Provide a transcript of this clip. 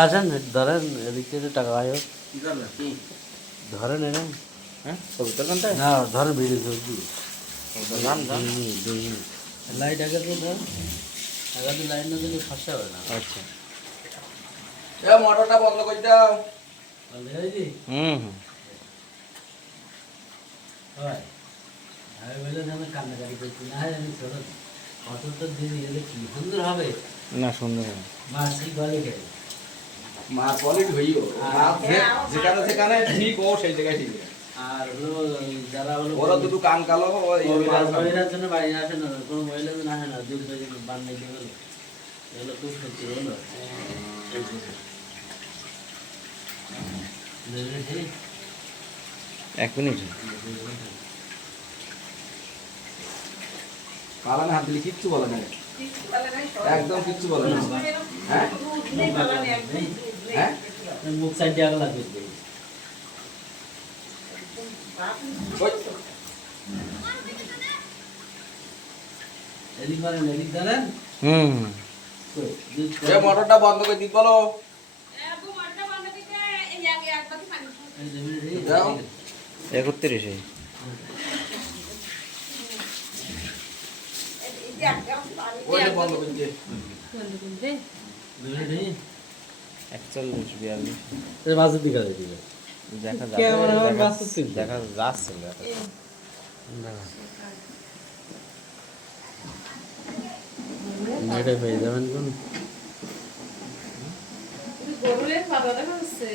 আসেন ধরেন এদিক থেকে টাকা আয় ধরেন এনে হ্যাঁ কবিতার গানটা না ধরেন ভিডিও চলছি গান গান লাইট আগে তো ধর আগে তো লাইট না দিলে ফসা হবে না আচ্ছা এ মোটরটা বন্ধ করে দাও হুম হয় আমি বলে আমি কান্নাকাটি করছি না আমি ছোট অটোটা দিয়ে এলে কি সুন্দর হবে না সুন্দর মাছ কি গলে খেয়ে মা পলিট হইও যেখানে যেখানে ঠিক ও সেই জায়গায় ঠিক আর হলো যারা হলো ওরা দুটো কান কালো মহিলার জন্য বাড়ি আসে না কোনো মহিলার জন্য আসে না দুধ বেজে বান নিয়ে গেল এগুলো খুব সত্যি হলো এক মিনিট কালামে হাত দিলে কিচ্ছু বলে না একদম কিচ্ছু বলে না হ্যাঁ হ্যাঁ মুখ সাইড দিয়ে আগলা দুধ এদিক মারেন এদিক ধরেন হুম এ মোটরটা বন্ধ করে দিই বলো দাও 31 ওইটা বন্ধ করে দিয়ে 41 42 বাসের দিকে দিবে দেখা ক্যামেরা যাচ্ছে বাসের দেখা যাচ্ছে মেয়েটা পেয়ে যাবেন কোন গরুরের পাতা দেখা যাচ্ছে